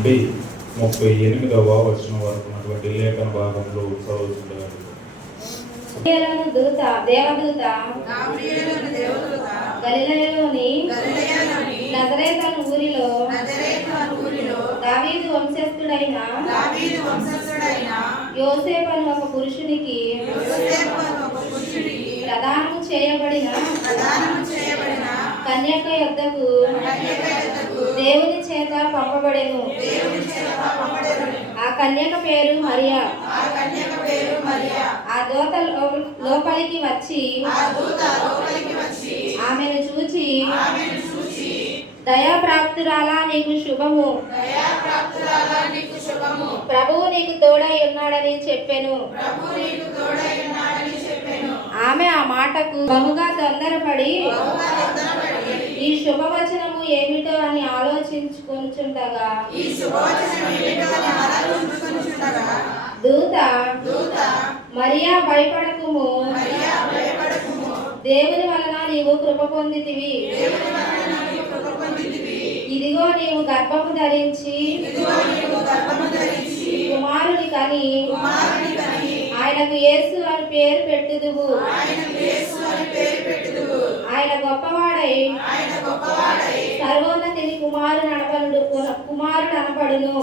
నుండి 38వ వచనం వరకు ఉన్నటువంటి లేఖన భాగంలో చదువుతుంటారు. దేవదూత గలిలయలోని నజరేతు ఊరిలో దావీదు వంశస్థుడైన యోసేపు అను ఒక పురుషునికి ప్రదానము చేయబడిన కన్యక యొద్దకు దేవుని చేత పంపబడెను. ఆ కన్యక పేరు మరియా. ఆ దూత లోపలికి వచ్చి ఆమెను చూచి, దయాప్రాప్తురాలా నీకు శుభము, ప్రభువు నీకు తోడై ఉన్నాడని చెప్పెను. ఆమె ఆ మాటకు బహుగా తొందరపడి ఈ శుభవచనము ఏమిటో అని ఆలోచించుకొనుచుండగా దూత, మరియా భయపడకుము, దేవుని వలన నీవు కృప పొందితివి. ఇదిగో నీవు గర్భము ధరించి కుమారుని కని ఆయనకు యేసు అని పేరు పెట్టుదువు. ఆయన గొప్పవాడై సర్వోన్నతిని కుమారుడు అనబడును.